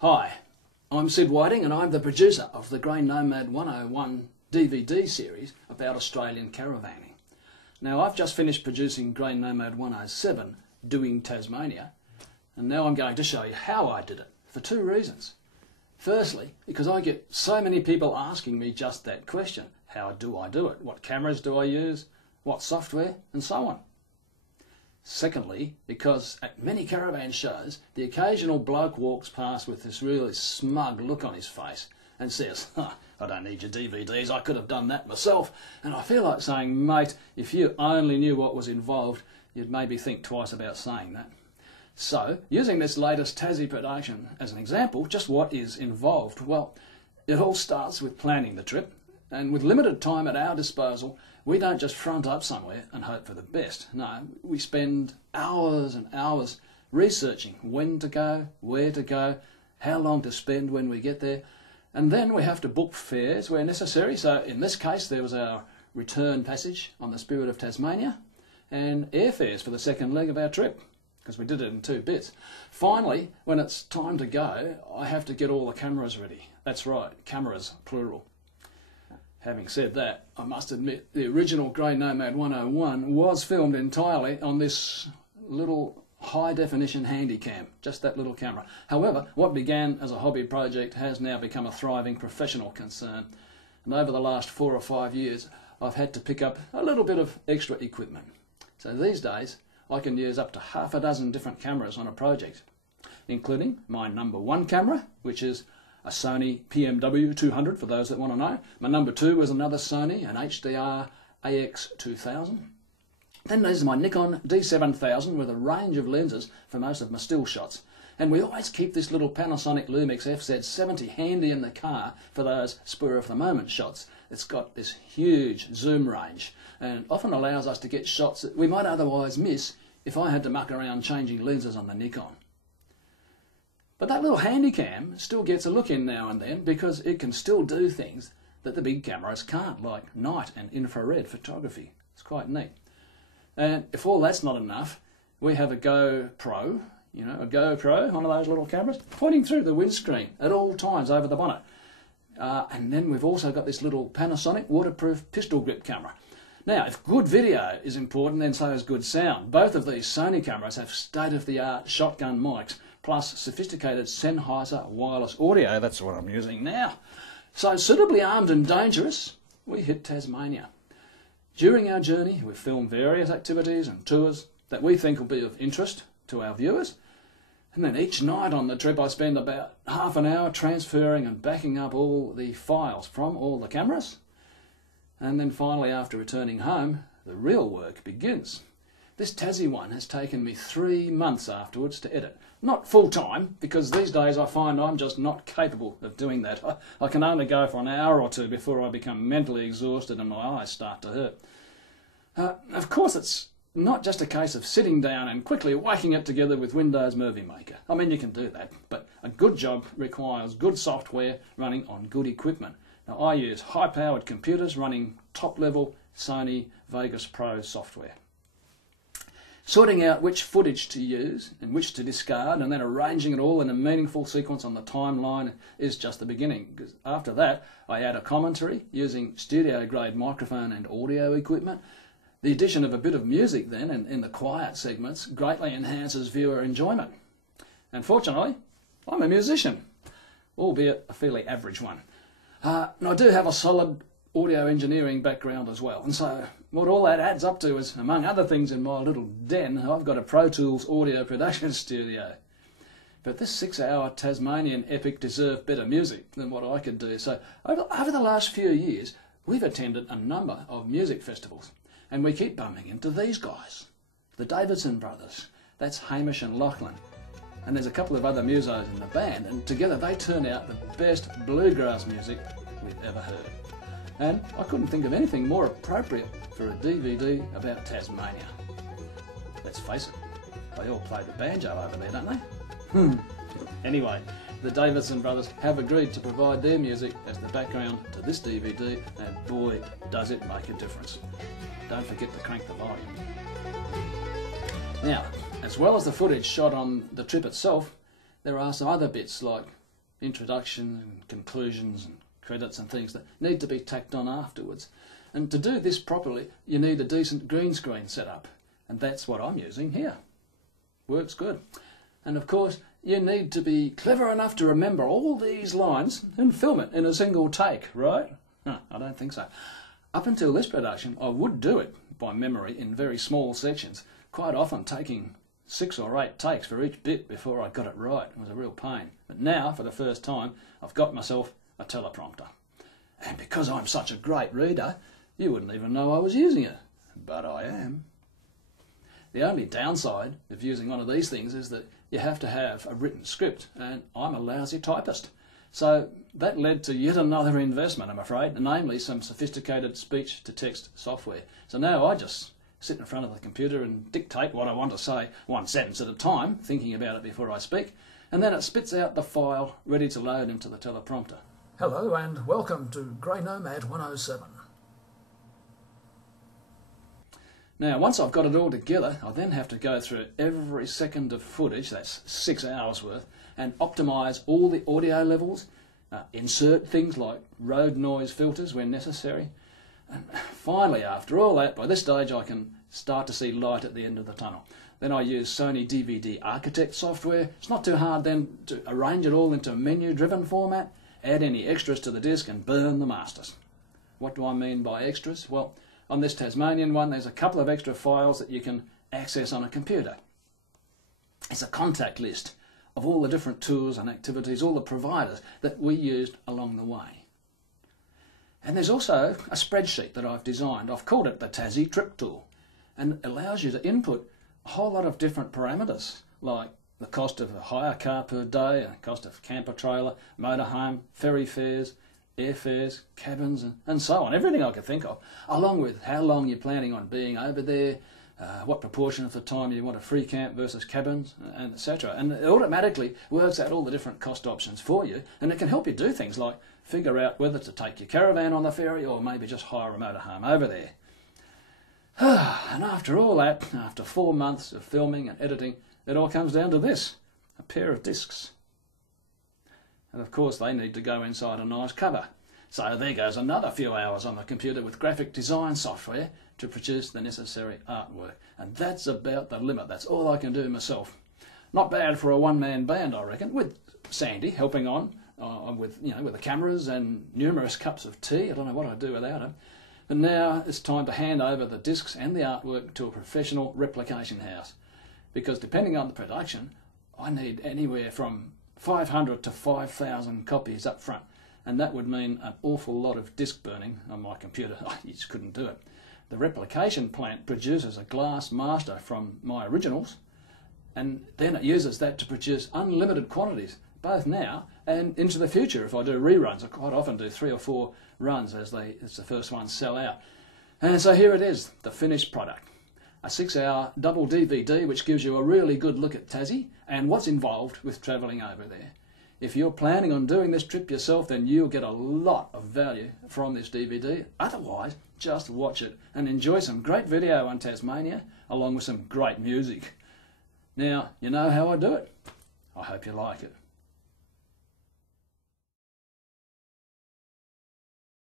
Hi, I'm Sid Whiting and I'm the producer of the Grey Nomad 101 DVD series about Australian caravanning. Now I've just finished producing Grey Nomad 107, Doing Tasmania, and now I'm going to show you how I did it, for two reasons. Firstly, because I get so many people asking me just that question, how do I do it? What cameras do I use? What software? And so on. Secondly, because at many caravan shows, the occasional bloke walks past with this really smug look on his face and says, I don't need your DVDs, I could have done that myself. And I feel like saying, mate, if you only knew what was involved, you'd maybe think twice about saying that. So, using this latest Tassie production as an example, just what is involved? Well, it all starts with planning the trip, and with limited time at our disposal, we don't just front up somewhere and hope for the best. No, we spend hours and hours researching when to go, where to go, how long to spend when we get there, and then we have to book fares where necessary. So in this case there was our return passage on the Spirit of Tasmania and airfares for the second leg of our trip, because we did it in two bits. Finally, when it's time to go, I have to get all the cameras ready. That's right, cameras, plural. Having said that, I must admit the original Grey Nomad 101 was filmed entirely on this little high-definition handycam, just that little camera. However, what began as a hobby project has now become a thriving professional concern, and over the last 4 or 5 years I've had to pick up a little bit of extra equipment. So these days I can use up to half a dozen different cameras on a project, including my number one camera, which is a Sony PMW 200 for those that want to know. My number two was another Sony, an HDR AX2000. Then there's my Nikon D7000 with a range of lenses for most of my still shots. And we always keep this little Panasonic Lumix FZ70 handy in the car for those spur-of-the-moment shots. It's got this huge zoom range and often allows us to get shots that we might otherwise miss if I had to muck around changing lenses on the Nikon. But that little handycam still gets a look in now and then because it can still do things that the big cameras can't, like night and infrared photography. It's quite neat. And if all that's not enough, we have a GoPro, a GoPro, one of those little cameras, pointing through the windscreen at all times over the bonnet. And then we've also got this little Panasonic waterproof pistol grip camera. Now, if good video is important, then so is good sound. Both of these Sony cameras have state-of-the-art shotgun mics, plus sophisticated Sennheiser wireless audio. That's what I'm using now. So, suitably armed and dangerous, we hit Tasmania. During our journey, we've filmed various activities and tours that we think will be of interest to our viewers. And then each night on the trip, I spend about half an hour transferring and backing up all the files from all the cameras. And then finally, after returning home, the real work begins. This Tassie one has taken me 3 months afterwards to edit. Not full time, because these days I find I'm just not capable of doing that. I can only go for an hour or two before I become mentally exhausted and my eyes start to hurt. Of course, it's not just a case of sitting down and quickly whacking it together with Windows Movie Maker. I mean, you can do that, but a good job requires good software running on good equipment. Now, I use high-powered computers running top-level Sony Vegas Pro software. Sorting out which footage to use and which to discard and then arranging it all in a meaningful sequence on the timeline is just the beginning, because after that I add a commentary using studio-grade microphone and audio equipment. The addition of a bit of music then in the quiet segments greatly enhances viewer enjoyment. And fortunately, I'm a musician, albeit a fairly average one. And I do have a solid audio engineering background as well, and so what all that adds up to is, among other things, in my little den I've got a Pro Tools audio production studio. But this 6-hour Tasmanian epic deserved better music than what I could do. So over the last few years we've attended a number of music festivals, and we keep bumping into these guys, the Davidson brothers. That's Hamish and Lachlan, and there's a couple of other musos in the band, and together they turn out the best bluegrass music we've ever heard. And I couldn't think of anything more appropriate for a DVD about Tasmania. Let's face it, they all play the banjo over there, don't they? Anyway, the Davidson brothers have agreed to provide their music as the background to this DVD, and boy, does it make a difference. Don't forget to crank the volume. Now, as well as the footage shot on the trip itself, there are some other bits like introduction and conclusions and credits and things that need to be tacked on afterwards. And to do this properly, you need a decent green screen set up, and that's what I'm using here. Works good. And of course, you need to be clever enough to remember all these lines and film it in a single take, right? No, I don't think so. Up until this production, I would do it by memory in very small sections, quite often taking 6 or 8 takes for each bit before I got it right. It was a real pain. But now, for the first time, I've got myself a teleprompter. And because I'm such a great reader, you wouldn't even know I was using it. But I am. The only downside of using one of these things is that you have to have a written script, and I'm a lousy typist. So that led to yet another investment, I'm afraid, namely some sophisticated speech-to-text software. So now I just sit in front of the computer and dictate what I want to say, one sentence at a time, thinking about it before I speak, and then it spits out the file ready to load into the teleprompter. Hello and welcome to Grey Nomad 107. Now, once I've got it all together, I then have to go through every second of footage, that's 6 hours worth, and optimise all the audio levels, insert things like road noise filters when necessary. And finally, after all that, by this stage I can start to see light at the end of the tunnel. Then I use Sony DVD Architect software. It's not too hard then to arrange it all into a menu-driven format, add any extras to the disc and burn the masters. What do I mean by extras? Well, on this Tasmanian one, there's a couple of extra files that you can access on a computer. It's a contact list of all the different tools and activities, all the providers that we used along the way. And there's also a spreadsheet that I've designed. I've called it the Tassie Trip Tool, and it allows you to input a whole lot of different parameters, like the cost of a hire car per day, the cost of camper trailer, motorhome, ferry fares, airfares, cabins, and so on, everything I could think of, along with how long you're planning on being over there, what proportion of the time you want a free camp versus cabins, and etc. And it automatically works out all the different cost options for you, and it can help you do things like figure out whether to take your caravan on the ferry or maybe just hire a motorhome over there. And after all that, after 4 months of filming and editing, it all comes down to this, a pair of discs. And of course they need to go inside a nice cover. So there goes another few hours on the computer with graphic design software to produce the necessary artwork. And that's about the limit. That's all I can do myself. Not bad for a one-man band, I reckon, with Sandy helping on with the cameras and numerous cups of tea. I don't know what I'd do without him. But now it's time to hand over the discs and the artwork to a professional replication house. Because depending on the production, I need anywhere from 500 to 5,000 copies up front, and that would mean an awful lot of disc burning on my computer. You just couldn't do it. The replication plant produces a glass master from my originals, and then it uses that to produce unlimited quantities, both now and into the future. If I do reruns, I quite often do 3 or 4 runs as the first ones sell out. And so here it is, the finished product. A 6-hour double DVD which gives you a really good look at Tassie and what's involved with travelling over there. If you're planning on doing this trip yourself, then you'll get a lot of value from this DVD. Otherwise, just watch it and enjoy some great video on Tasmania along with some great music. Now, you know how I do it. I hope you like it.